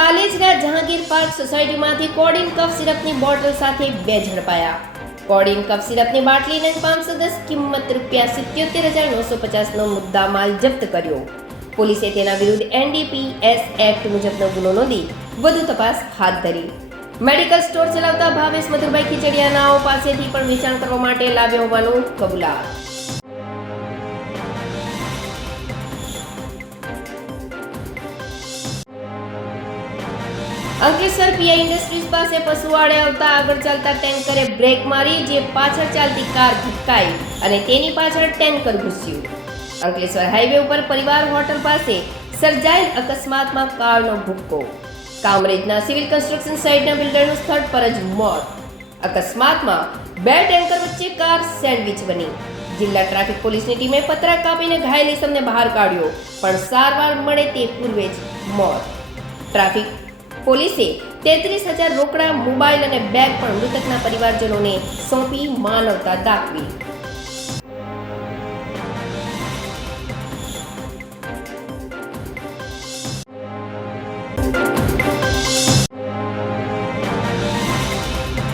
અંકલેજના Jahangir park સોસાયટીમાંથી codeine cough સિરપની બોટલ સાથે બે ઝડપાયા. કોડિન કફ સિરપની બાટલીને પાંચસો દસ કિંમત રૂપિયા સિત્યોતેર હજાર નવસો પચાસનો મુદ્દામાલ જપ્ત કર્યો. પોલીસે તેના વિરુદ્ધ એનડીપીએસ એક્ટ મુજબનો ગુનો નોંધી વધુ તપાસ હાથ ધરી. મેડિકલ સ્ટોર ચલાવતા ભાવેશ મધુરભાઈ ખીચડિયાનાઓ પાસેથી પણ વેચાણ કરવા માટે લાવ્યો હોવાનું કબૂલાત. અંકલેશ્વર પીઆઈ ઇન્ડસ્ટ્રીઝ પાસે પશુવાડે આવતા આગળ ચાલતા ટેન્કરે બ્રેક મારી, જે પાછળ ચાલતી કાર ધટકાઈ અને તેની પાછળ ટેન્કર ઘૂસ્યું. અંકલેશ્વર હાઈવે ઉપર પરિવાર હોટલ પાસે સર્જાયેલ અકસ્માતમાં કારનો ભૂક્કો. કામરેજના સિવિલ કન્સ્ટ્રક્શન સાઇટના બિલ્ડરનું સ્થળ પર જ મોત. અકસ્માતમાં બે ટેન્કર વચ્ચે કાર સેન્ડવિચ બની. જિલ્લા ટ્રાફિક પોલીસની ટીમે પતરા કાપીને ઘાયલ ઇસમને બહાર કાઢ્યો, પણ સારવાર મળે તે પૂર્વે જ મોત. ટ્રાફિક પોલીસે તેત્રીસ હજાર રોકડા મોબાઈલ અને બેગ પણ મૃતકના પરિવારજનોને સોંપી માનવતા દાખવી.